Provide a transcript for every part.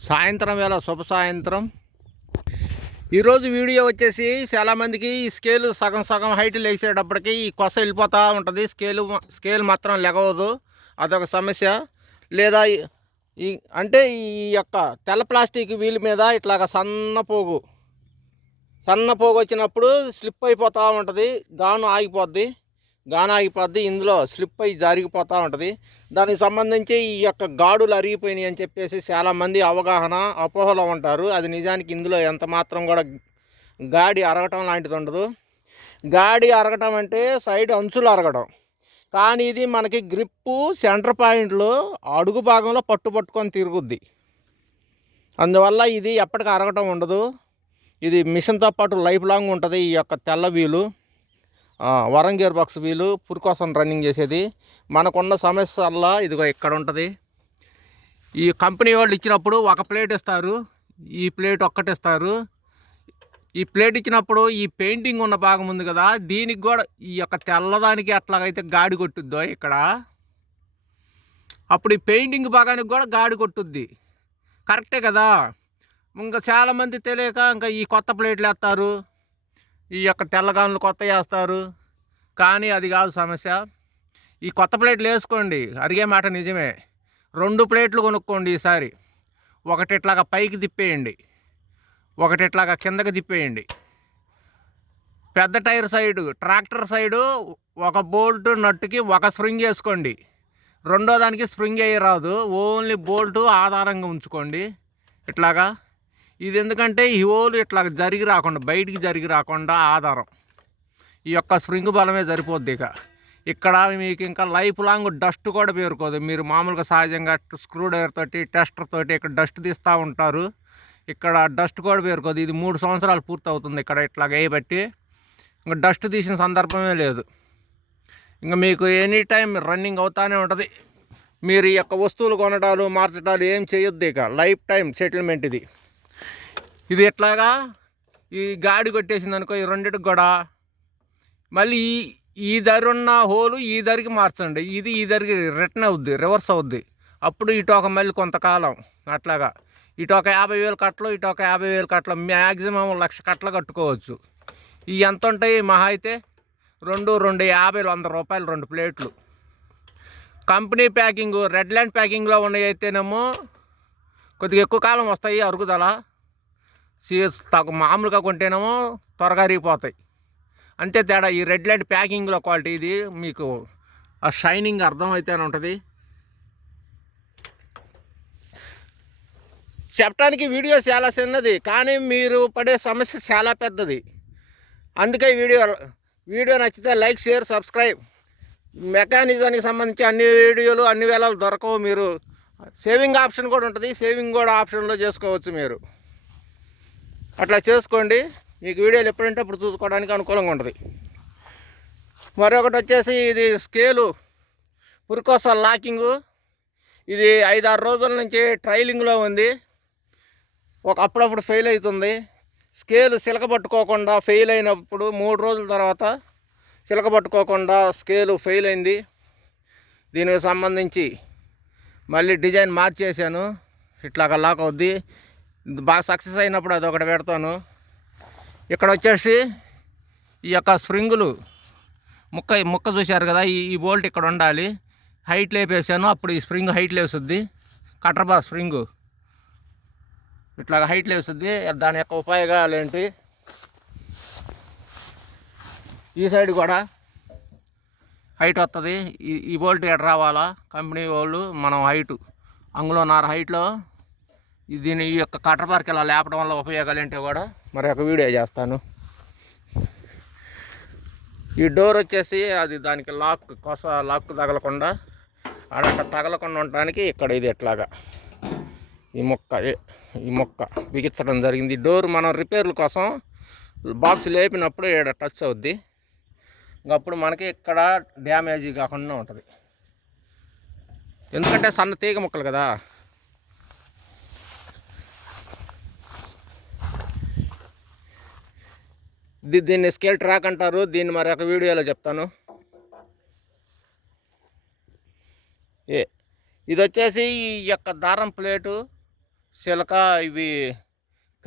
సాయంత్రం వేళ శుభ సాయంత్రం. ఈరోజు వీడియో వచ్చేసి చాలామందికి ఈ స్కేలు సగం సగం హైట్ లేచేటప్పటికి ఈ కొస వెళ్ళిపోతూ ఉంటుంది. స్కేలు స్కేల్ మాత్రం లెగవదు. అదొక సమస్య. లేదా ఈ- ఈ అంటే ఈ యొక్క తెల్ల ప్లాస్టిక్ వీల్ మీద ఇట్లాగ సన్న పోగు. సన్న పోగు వచ్చినప్పుడు స్లిప్ అయిపోతూ ఉంటుంది. గాను ఆగిపోద్ది. గాను ఆగిపోద్ది ఇందులో స్లిప్ అయి జారిగిపోతూ ఉంటుంది. దానికి సంబంధించి ఈ యొక్క గాడులు అరిగిపోయినాయి అని చెప్పేసి చాలామంది అవగాహన అపోహలో ఉంటారు. అది నిజానికి ఇందులో ఎంత మాత్రం కూడా గాడి అరగటం లాంటిది ఉండదు. గాడి అరగటం అంటే సైడ్ అంచులు అరగడం కానీ ఇది మనకి గ్రిప్పు సెంటర్ పాయింట్లో అడుగు భాగంలో పట్టు పట్టుకొని తిరుగుద్ది. అందువల్ల ఇది ఎప్పటికీ అరగటం ఉండదు. ఇది మిషన్తో పాటు లైఫ్ లాంగ్ ఉంటుంది ఈ యొక్క తెల్ల వీలు. వరం గేర్ బాక్స్ వీలు పురి కోసం రన్నింగ్ చేసేది. మనకున్న సమస్యల్లో ఇదిగో ఇక్కడ ఉంటుంది. ఈ కంపెనీ వాళ్ళు ఇచ్చినప్పుడు ఒక ప్లేట్ ఇస్తారు ఈ ప్లేట్ ఒక్కటి ఇస్తారు. ఈ ప్లేట్ ఇచ్చినప్పుడు ఈ పెయింటింగ్ ఉన్న భాగం ఉంది కదా దీనికి కూడా ఈ యొక్క తెల్లదానికి ఎట్లాగైతే గాడి కొట్టుద్దో ఇక్కడ. అప్పుడు ఈ పెయింటింగ్ భాగానికి కూడా గాడి కొట్టుద్ది. కరెక్టే కదా? ఇంకా చాలామంది తెలియక ఇంకా ఈ కొత్త ప్లేట్లు వేస్తారు. ఈ యొక్క తెల్లగానులు కొత్త వేస్తారు. కానీ అది కాదు సమస్య. ఈ కొత్త ప్లేట్లు వేసుకోండి. అరిగే మాట నిజమే. రెండు ప్లేట్లు కొనుక్కోండి ఈసారి. ఒకటి ఇట్లాగా పైకి తిప్పేయండి. ఒకటి ఇట్లాగా కిందకి తిప్పేయండి. పెద్ద టైర్ సైడు ట్రాక్టర్ సైడు ఒక బోల్ట్ నట్టుకి ఒక స్ప్రింగ్ వేసుకోండి. రెండో దానికి స్ప్రింగ్ అయ్యి రాదు ఓన్లీ బోల్ట్ ఆధారంగా ఉంచుకోండి. ఇట్లాగా ఇది ఎందుకంటే ఈ హోల్ ఇట్లా జరిగి రాకుండా బయటికి జరిగి రాకుండా ఆధారం. ఈ యొక్క స్ప్రింగ్ బలమే సరిపోద్ది ఇక. ఇక్కడ మీకు ఇంకా లైఫ్ లాంగ్ డస్ట్ కూడా పేరుకోదు. మీరు మామూలుగా సహజంగా స్క్రూ డ్రైవర్ తోటి టెస్టర్ తోటి ఇక్కడ డస్ట్ తీస్తూ ఉంటారు. ఇక్కడ డస్ట్ కూడా పేరుకోదు. ఇది మూడు సంవత్సరాలు పూర్తి అవుతుంది ఇక్కడ ఇట్లా వేయబట్టి ఇంకా డస్ట్ తీసిన సందర్భమే లేదు. ఇంకా మీకు ఎనీ టైం రన్నింగ్ అవుతానే ఉంటుంది. మీరు ఈ యొక్క వస్తువులు కొనడాలు మార్చడాలు ఏం చేయొద్దు ఇక. లైఫ్ టైం సెటిల్మెంట్ ఇది. ఇది ఎట్లాగా? ఈ గాడి కొట్టేసింది అనుకో ఈ రెండిటికి కూడా మళ్ళీ ఈ ధర దరి ఉన్న హోలు ఈ దరికి మార్చండి. ఇది ఈ దరికి రిటర్న్ అవుద్ది రివర్స్ అవుద్ది. అప్పుడు ఇటు ఒక మళ్ళీ కొంతకాలం అట్లాగా. ఇటు ఒక యాభై వేలు కట్టలు ఇటు ఒక యాభై వేలు కట్టలు మ్యాక్సిమం లక్ష కట్టలు కట్టుకోవచ్చు. ఈ ఎంత ఉంటాయి? మహా అయితే రెండు రెండు యాభై వంద రూపాయలు రెండు ప్లేట్లు. కంపెనీ ప్యాకింగ్ రెడ్ ల్యాండ్ ప్యాకింగ్లో ఉన్నాయి అయితేనేమో కొద్దిగా ఎక్కువ కాలం వస్తాయి అరుగుదల. సీఎస్ మామూలుగా కొంటేనేమో త్వరగా అరిగిపోతాయి. అంతే తేడా ఈ రెడ్ లైట్ ప్యాకింగ్లో క్వాలిటీ ఇది మీకు ఆ షైనింగ్ అర్థమైతేనే ఉంటుంది. చెప్పడానికి వీడియో చాలా చిన్నది కానీ మీరు పడే సమస్య చాలా పెద్దది. అందుకే వీడియో వీడియో నచ్చితే లైక్ షేర్ సబ్స్క్రైబ్. మెకానిజానికి సంబంధించి అన్ని వీడియోలు అన్ని వేళలు దొరకవు మీరు. సేవింగ్ ఆప్షన్ కూడా ఉంటుంది సేవింగ్ కూడా ఆప్షన్లో చేసుకోవచ్చు మీరు. అట్లా చేసుకోండి. మీకు వీడియోలు ఎప్పుడంటే అప్పుడు చూసుకోవడానికి అనుకూలంగా ఉంటుంది. మరొకటి వచ్చేసి ఇది స్కేలు. పురికోస లాకింగు. ఇది ఐదారు రోజుల నుంచి ట్రైలింగ్లో ఉంది. ఒక అప్పుడప్పుడు ఫెయిల్ అవుతుంది. స్కేలు సిలక పట్టుకోకుండా ఫెయిల్ అయినప్పుడు మూడు రోజుల తర్వాత సిలక పట్టుకోకుండా స్కేలు ఫెయిల్ అయింది. దీనికి సంబంధించి మళ్ళీ డిజైన్ మార్చేసాను ఇట్లాగా లాక్ అవుద్ది. బాగా సక్సెస్ అయినప్పుడు అది ఒకటి పెడతాను. ఇక్కడ వచ్చేసి ఈ యొక్క స్ప్రింగులు. ముక్క ముక్క చూశారు కదా ఈ ఈ బోల్ట్ ఇక్కడ ఉండాలి. హైట్ లేపేసాను అప్పుడు ఈ స్ప్రింగ్ హైట్ లేస్తుంది కటర్బా స్ప్రింగు ఇట్లా హైట్ లేస్తుంది దాని యొక్క ఉపయోగాలు ఏంటి? ఈ సైడ్ కూడా హైట్ వస్తుంది ఈ ఈ బోల్ట్ ఎక్కడ రావాలా? కంపెనీ వాళ్ళు మనం హైటు అంగుళన్నర హైట్లో దీని ఈ యొక్క కటర్ పార్క్ ఇలా లేపడం వల్ల ఉపయోగాలు ఏంటో కూడా మరి ఒక వీడియో చేస్తాను. ఈ డోర్ వచ్చేసి అది దానికి లాక్ కొస లాక్ తగలకుండా ఆడంట తగలకుండా ఉండటానికి ఇక్కడ ఇది ఎట్లాగా? ఈ మొక్క ఏ- ఈ మొక్క బిగించడం జరిగింది. ఈ డోర్ మనం రిపేర్ల కోసం బాక్స్ లేపినప్పుడు ఇక్కడ టచ్ అవుద్ది. అప్పుడు మనకి ఇక్కడ డ్యామేజ్ కాకుండా ఉంటుంది. ఎందుకంటే సన్న తీగ ముక్కలు కదా? దీన్ని స్కేల్ ట్రాక్ అంటారు. దీన్ని మరి ఒక వీడియోలో చెప్తాను. ఏ ఇది వచ్చేసి ఈ యొక్క దారం ప్లేటు చిలక ఇవి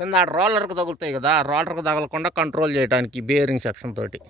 కింద రోలర్కి తగులుతాయి కదా రోలర్కి తగలకుండా కంట్రోల్ చేయడానికి బేరింగ్ సెక్షన్ తోటి.